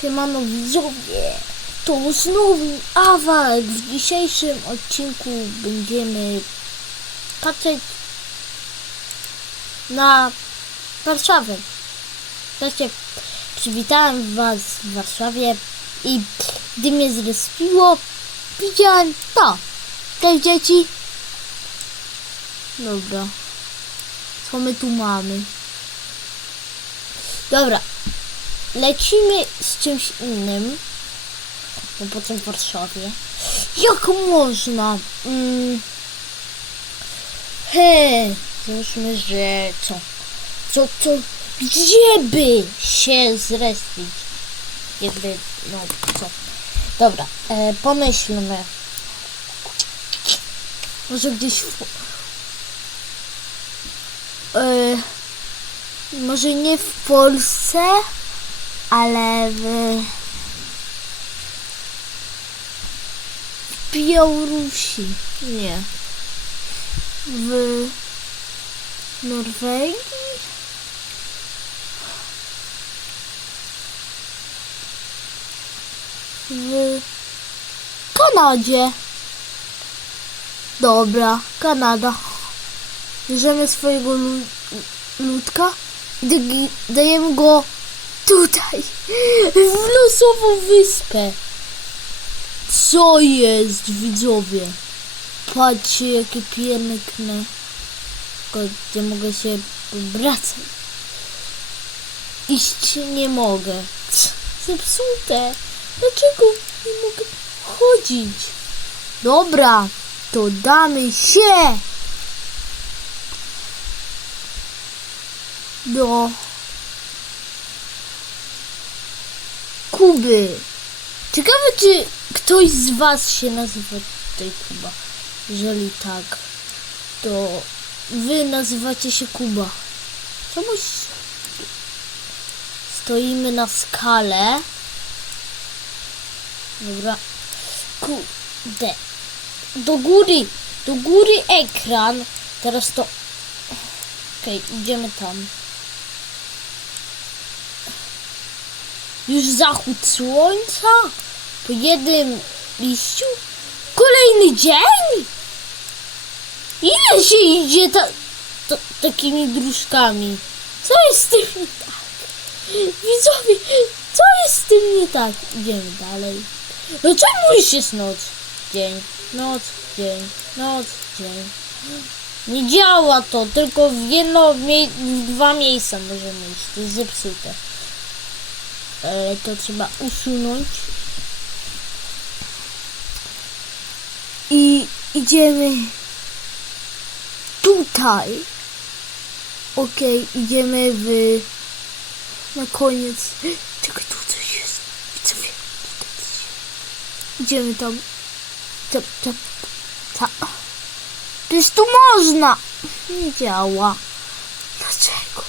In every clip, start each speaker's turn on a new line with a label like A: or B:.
A: Siemano widzowie, to znowu Awak. W dzisiejszym odcinku będziemy patrzeć na Warszawę. Znaczy, przywitałem was w Warszawie i gdy mnie zrespiło, widziałem to. Cześć dzieci. Dobra. Co my tu mamy? Dobra, lecimy z czymś innym. No po co w Warszawie? Jak można? Mm. He, załóżmy, że co? Co, co? Gdzie by się zrespić? Jakby, no co? Dobra, e, pomyślmy. Może gdzieś w... E, może nie w Polsce, ale w, w Białorusi. Nie. W Norwegii? W Kanadzie. Dobra, Kanada. Bierzemy swojego lu- ludka i dajemy go tutaj, w losową wyspę. Co jest, widzowie? Patrzcie, jakie piękne. Gdzie mogę się obracać. Iść nie mogę. Zepsute. Dlaczego nie mogę chodzić? Dobra, to damy się do Kuby. Ciekawe, czy ktoś z Was się nazywa tutaj Kuba. Jeżeli tak, to Wy nazywacie się Kuba. Czemuś stoimy na skale. Dobra. Kurde. Do góry. Do góry ekran. Teraz to... Okej, idziemy tam. Już zachód słońca? Po jednym liściu? Kolejny dzień? Ile się idzie ta, ta, takimi dróżkami? Co jest z tym nie tak? Widzowie, co jest z tym nie tak? Idziemy dalej. No czemu już jest noc? Dzień, noc, dzień, noc, dzień. Nie działa to, tylko w jedno, mie- w dwa miejsca możemy iść. To jest zepsute. E, to trzeba usunąć. I idziemy tutaj. Okej, idziemy w... Na koniec. Czekaj, tu coś jest. Widzowie. Idziemy tam. Tam, tam, tam. Przecież tu można. Nie działa. Dlaczego?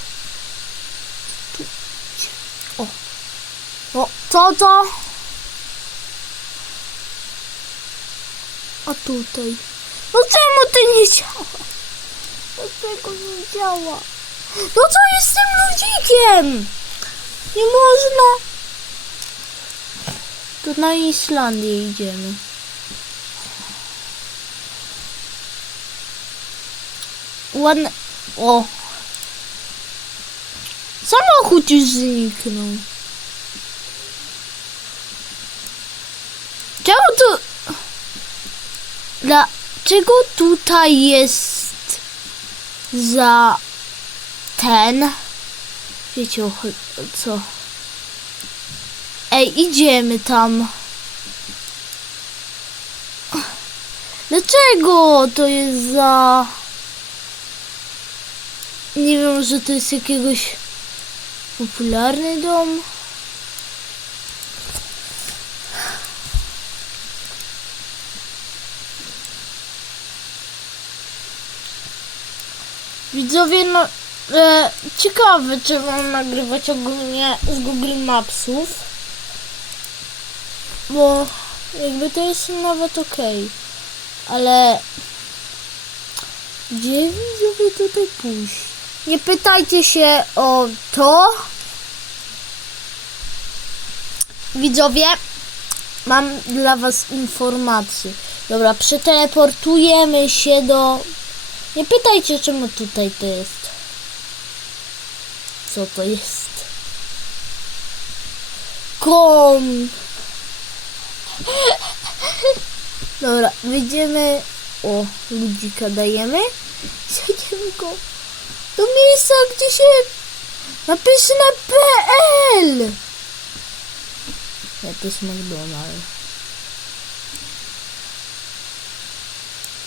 A: Tu idziemy. O. O, co to? A tutaj. No czemu ty nie działa? Dlaczego nie działa? No co jest z tym ludzikiem? Nie można. Tu na Islandię idziemy. Ładne. O. Samochód już zniknął. Czemu tu... Dlaczego tutaj jest za ten? Wiecie o co? Ej, idziemy tam. Dlaczego to jest za... Nie wiem, że to jest jakiegoś popularny dom. Widzowie, no e, ciekawe, czy mam nagrywać ogólnie z Google Mapsów. Bo jakby to jest nawet ok. Ale gdzie widzowie tutaj pójść? Nie pytajcie się o to. widzowie, mam dla was informację. Dobra, przeteleportujemy się do... Nie pytajcie, czemu tutaj to jest. Co to jest? Kom. Dobra, wyjdziemy. O, ludzika dajemy. Zejdziemy go do miejsca, gdzie się napisze na PL. Ja to jest McDonald's.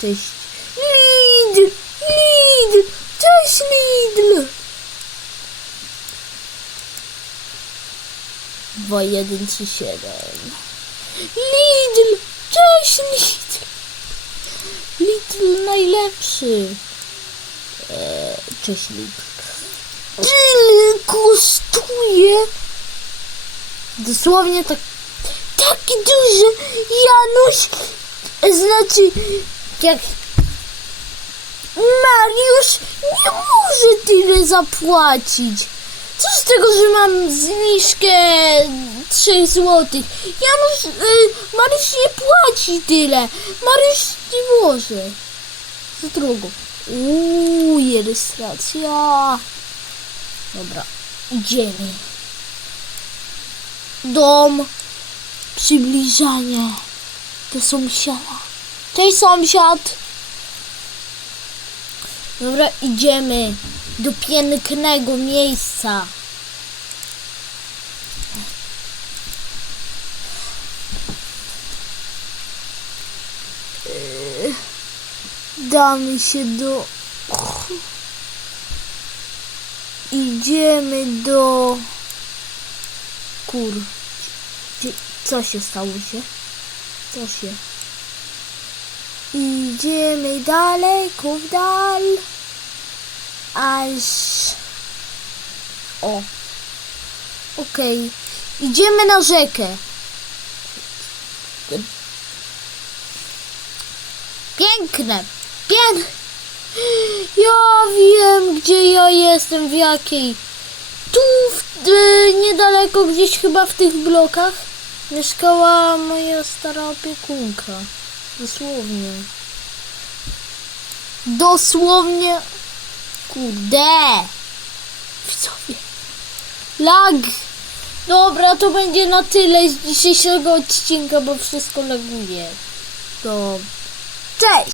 A: Cześć. Lidl! Lidl! Cześć Lidl! 2, 1, 3, 7. Lidl! Cześć Lidl! Lidl najlepszy. Eee, cześć Lidl. Ile kosztuje? Dosłownie tak. Taki duży Janusz. Znaczy, jak Mariusz nie może tyle zapłacić. Co z tego, że mam zniżkę 3 złotych? Janusz, y, Mariusz nie płaci tyle. Mariusz nie może. Za drogo. Uuu, rejestracja. Dobra, idziemy. Dom. Przybliżanie do sąsiada. Cześć sąsiad. Dobra, idziemy do pięknego miejsca. Damy się do... Idziemy do... Kur... Co się stało się? Co się... Idziemy daleko w dal, aż... O. Okej. Idziemy na rzekę. Piękne. Piękne. Ja wiem, gdzie ja jestem, w jakiej. Tu, w, y, niedaleko, gdzieś chyba w tych blokach, mieszkała moja stara opiekunka. Dosłownie. Dosłownie. Kurde. Widzowie. Lag. Dobra, to będzie na tyle z dzisiejszego odcinka, bo wszystko laguje. To cześć.